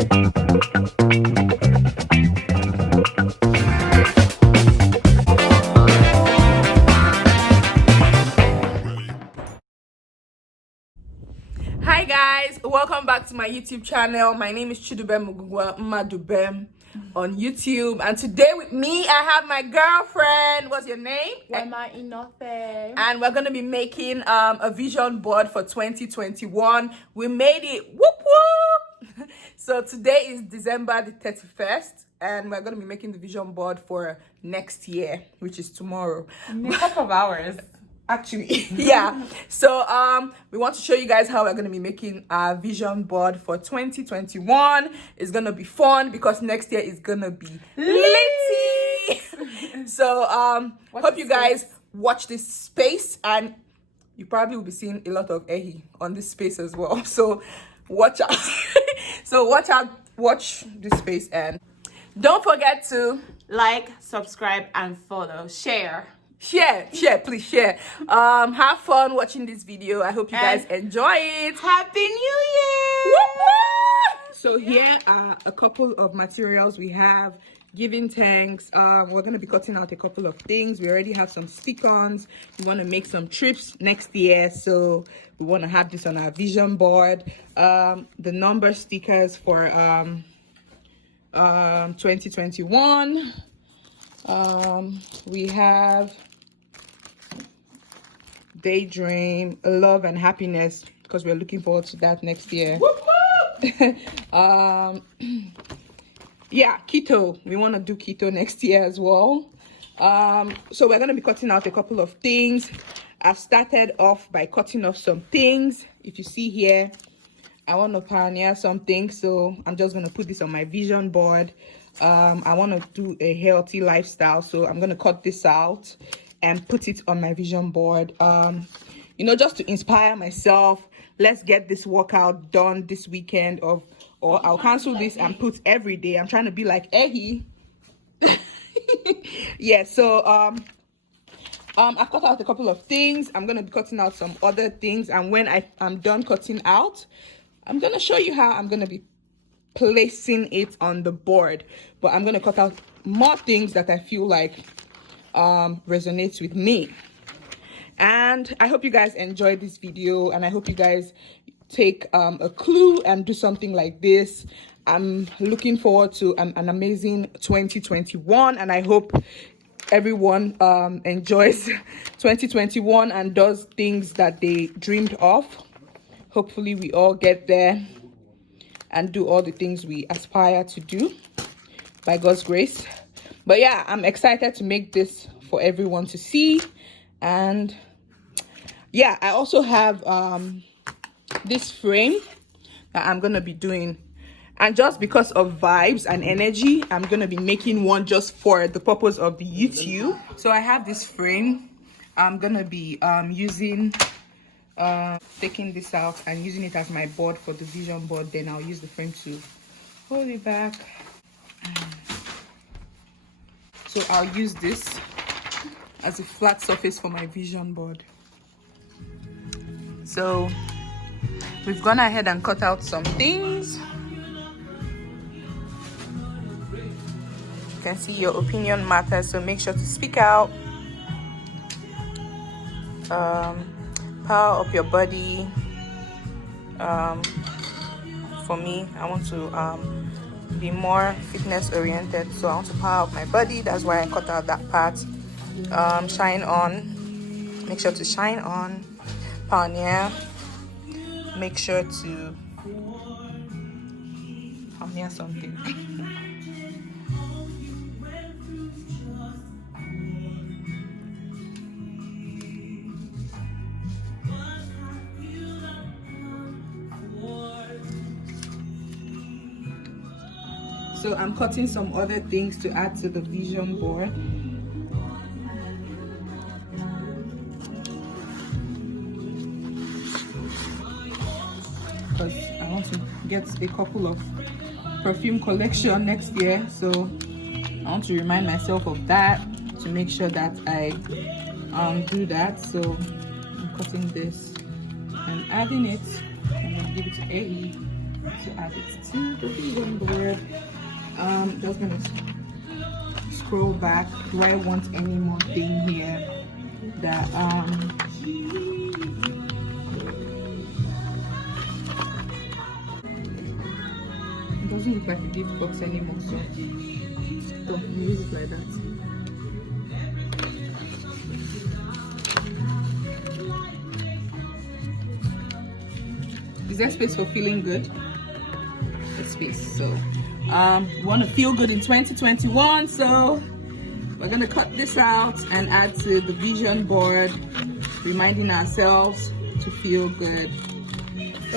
Hi guys, welcome back to my YouTube channel. My name is Chidubem Mugugwa Mmadubem on YouTube, and today with me I have my girlfriend. What's your name? Wema Inofe. And we're gonna be making a vision board for 2021. We made it. Whoop whoop. So today is December the 31st, and we're gonna be making the vision board for next year, which is tomorrow. In a couple of hours. Actually, yeah. So we want to show you guys how we're going to be making our vision board for 2021. It's going to be fun because next year is going to be litty. So hope you guys watch this space, and you probably will be seeing a lot of ehi on this space as well. So watch out. Watch this space, and don't forget to Like, subscribe, and follow. Share, please share. Have fun watching this video. I hope you guys enjoy it. Happy New Year! Whoop, whoop. So here are a couple of materials we have. Giving thanks. We're going to be cutting out a couple of things. We already have some stick-ons. We want to make some trips next year, so we want to have this on our vision board. The number stickers for 2021. We have daydream, love and happiness, because we're looking forward to that next year. Yeah, keto, we want to do keto next year as well. So we're going to be cutting out a couple of things. I've started off by cutting off some things. If you see here, I want to pioneer something, so I'm just going to put this on my vision board. I want to do a healthy lifestyle, so I'm going to cut this out and put it on my vision board, you know, just to inspire myself. Let's get this workout done this weekend, or I'll cancel this and put every day. I'm trying to be like Ehi. Yeah, so I've cut out a couple of things. I'm going to be cutting out some other things, and when I'm done cutting out, I'm going to show you how I'm going to be placing it on the board. But I'm going to cut out more things that I feel like resonates with me. And I hope you guys enjoyed this video, and I hope you guys take a clue and do something like this. I'm looking forward to an amazing 2021, and I hope everyone enjoys 2021 and does things that they dreamed of. Hopefully we all get there and do all the things we aspire to do by God's grace. But yeah, I'm excited to make this for everyone to see. And yeah, I also have this frame that I'm gonna be doing, and just because of vibes and energy, I'm gonna be making one just for the purpose of the YouTube. So I have this frame. I'm gonna be taking this out and using it as my board for the vision board. Then I'll use the frame to hold it back. So I'll use this as a flat surface for my vision board. So we've gone ahead and cut out some things. You can see your opinion matters, so make sure to speak out. Power up your body. For me, I want to be more fitness oriented, so I want to power up my body. That's why I cut out that part. Shine on. Make sure to shine on. Pioneer. Make sure to pioneer something. So I'm cutting some other things to add to the vision board. Because I want to get a couple of perfume collection next year, so I want to remind myself of that, to make sure that I do that. So I'm cutting this and adding it, and then give it to A. to add it to the vision board. Just gonna scroll back. Do I want any more thing here that it doesn't look like a gift box anymore, so don't use it like that. Is there space for feeling good? There's space. So we want to feel good in 2021, so we're gonna cut this out and add to the vision board, reminding ourselves to feel good.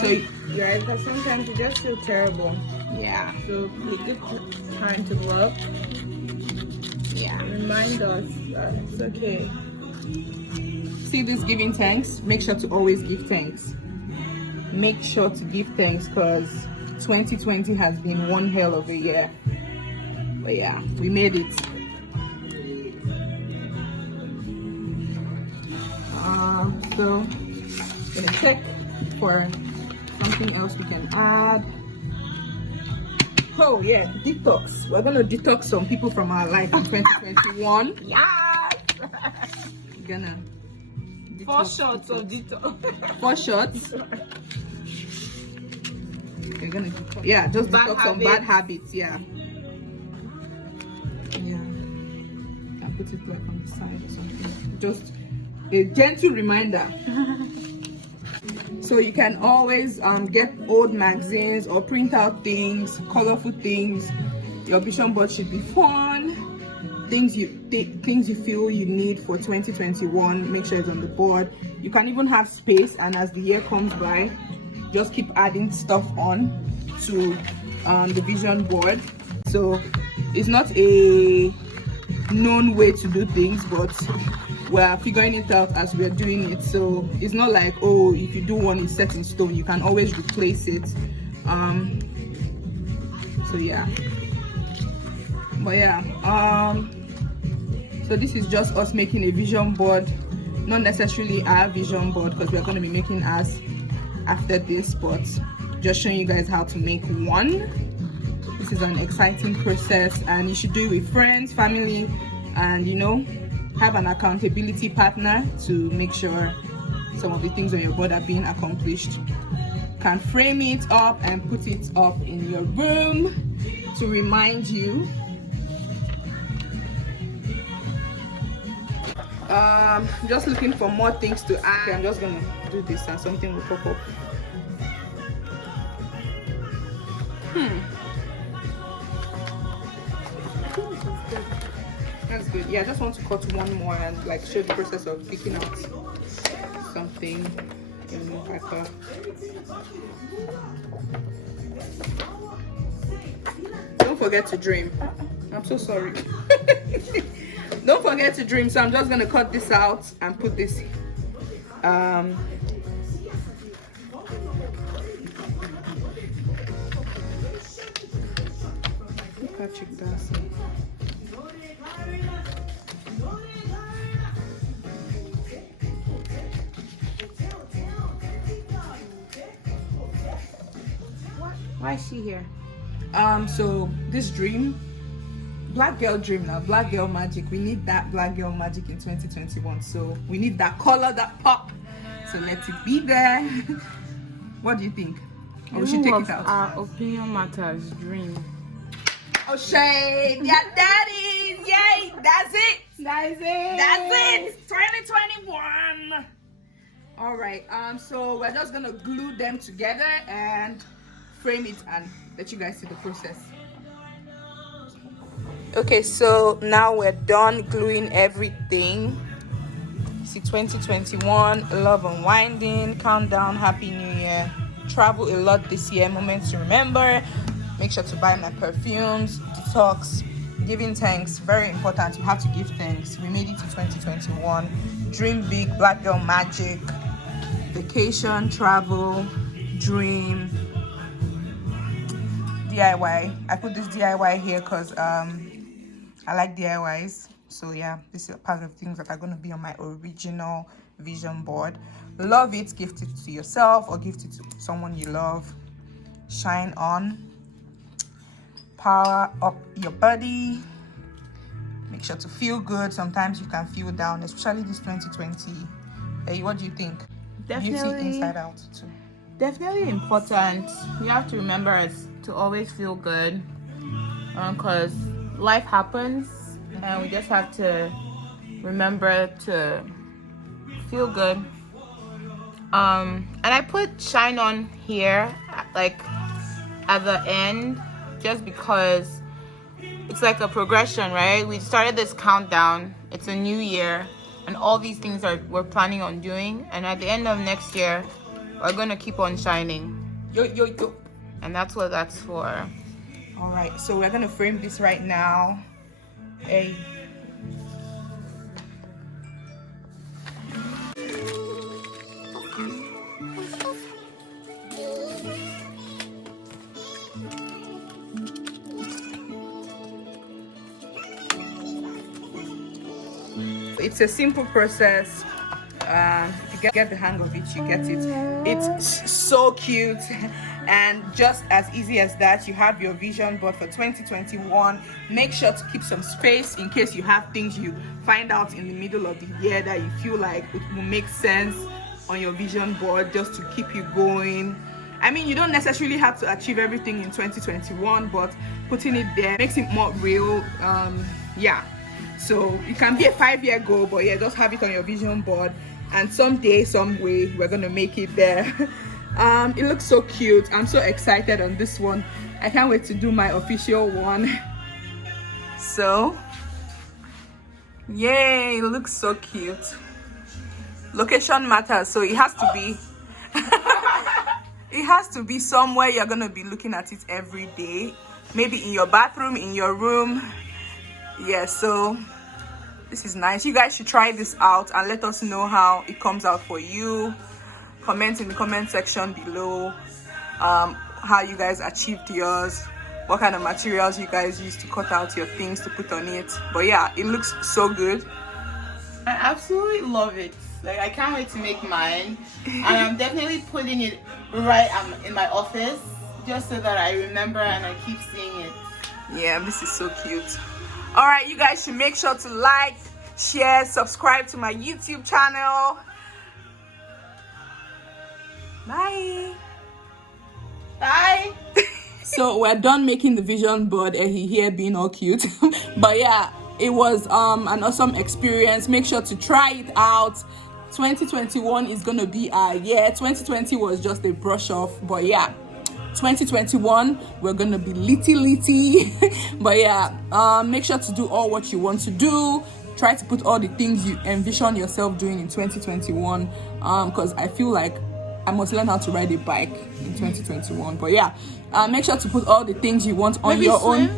So yeah, because sometimes you just feel terrible. yeah, So a good time to love. yeah. Remind us that it's okay. See this giving thanks? Make sure to always give thanks. Make sure to give thanks, because 2020 has been one hell of a year. But yeah, we made it. So I'm gonna check for something else we can add. Oh yeah, detox. We're gonna detox some people from our life in 2021. Yes! We're gonna detox 4 shots of detox. 4 shots. We're gonna detox. Yeah, just Bad detox some bad habits. Yeah. Yeah. Can put it like on the side or something. Just a gentle reminder. So you can always get old magazines or print out things, colorful things. Your vision board should be fun. Things you feel you need for 2021. Make sure it's on the board. You can even have space, and as the year comes by, just keep adding stuff on to the vision board. So it's not a known way to do things, but we're figuring it out as we're doing it. So it's not like, oh, if you do one, it's set in stone. You can always replace it. So yeah, but yeah, so this is just us making a vision board, not necessarily our vision board, because we're going to be making ours after this, but just showing you guys how to make one. This is an exciting process, and you should do it with friends, family, and have an accountability partner to make sure some of the things on your board are being accomplished. You can frame it up and put it up in your room to remind you. Just looking for more things to add. Okay, I'm just gonna do this and something will pop up. That's good. Yeah, I just want to cut one more and like show the process of picking out something in more paper. Don't forget to dream. I'm so sorry. Don't forget to dream. So I'm just gonna cut this out and put this Patrick dancing. Why is she here? So this dream, black girl dream now, black girl magic. We need that black girl magic in 2021. So we need that color, that pop. So let it be there. What do you think? Or we should take it out? Our opinion matters. Dream. Oh shade, yeah, daddy, yay! That's it. That's it. That's it. 2021. All right. So we're just gonna glue them together and frame it and let you guys see the process. Okay, so now we're done gluing everything. See, 2021, love unwinding, countdown, happy new year. Travel a lot this year, moments to remember. Make sure to buy my perfumes, detox, giving thanks, very important. You have to give thanks. We made it to 2021. Dream big, black girl magic, vacation, travel, dream, DIY. I put this DIY here because I like DIYs. So yeah, this is part of things that are going to be on my original vision board. Love it, gift it to yourself or gift it to someone you love. shine on. Power up your body. Make sure to feel good. Sometimes you can feel down, especially this 2020. Hey, what do you think? Definitely. Beauty inside out too. Definitely important. You have to remember to always feel good, because life happens, and we just have to remember to feel good. And I put shine on here, like at the end, just because it's like a progression, right? We started this countdown. It's a new year, and all these things we're planning on doing. And at the end of next year, we're gonna keep on shining. Yo, yo, yo. And that's what that's for. All right, so we're gonna frame this right now. Hey. It's a simple process. If you get the hang of it, you get it. It's so cute, and just as easy as that, you have your vision board for 2021. Make sure to keep some space in case you have things you find out in the middle of the year that you feel like it will make sense on your vision board, just to keep you going. I mean, you don't necessarily have to achieve everything in 2021, but putting it there makes it more real. Yeah, so it can be a 5-year goal, but yeah, just have it on your vision board, and someday, some way, we're gonna make it there. It looks so cute. I'm so excited on this one. I can't wait to do my official one. So yay, it looks so cute. Location matters, so it has to be it has to be somewhere you're gonna be looking at it every day, maybe in your bathroom, in your room. Yeah, so this is nice. You guys should try this out and let us know how it comes out for you. Comment in the comment section below how you guys achieved yours, what kind of materials you guys use to cut out your things to put on it. But yeah, it looks so good. I absolutely love it. Like, I can't wait to make mine, and I'm definitely putting it right in my office, just so that I remember and I keep seeing it. Yeah, this is so cute. All right, you guys should make sure to like, share, subscribe to my YouTube channel. Bye. Bye. So we're done making the vision board, here being all cute. But yeah, it was an awesome experience. Make sure to try it out. 2021 is gonna be our year. 2020 was just a brush off, but yeah, 2021 we're gonna be litty. But yeah, make sure to do all what you want to do. Try to put all the things you envision yourself doing in 2021, because I feel like I must learn how to ride a bike in 2021. But yeah, make sure to put all the things you want on your own.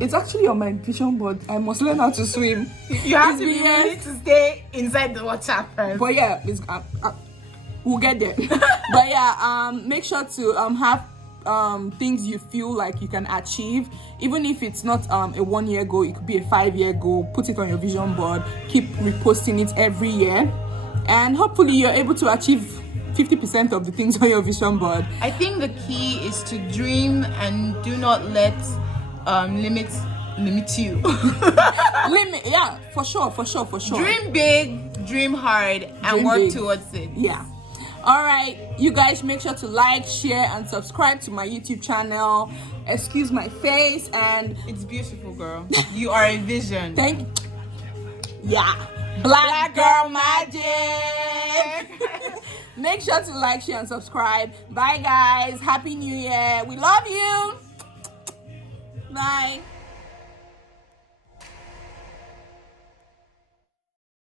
It's actually on my vision board. I must learn how to swim. You have to be willing to stay inside the water first. But yeah, we'll get there. But yeah, make sure to have things you feel like you can achieve, even if it's not a 1-year goal. It could be a 5-year goal. Put it on your vision board. Keep reposting it every year, and hopefully you're able to achieve 50% of the things on your vision board. I think the key is to dream and do not let limit you. Yeah, for sure. Dream big, dream hard, and work towards it. Yeah. All right, you guys, make sure to like, share, and subscribe to my YouTube channel. Excuse my face, and it's beautiful, girl. You are a vision. Yeah, Black Girl Magic. Make sure to like, share, and subscribe. Bye, guys. Happy New Year. We love you. Bye.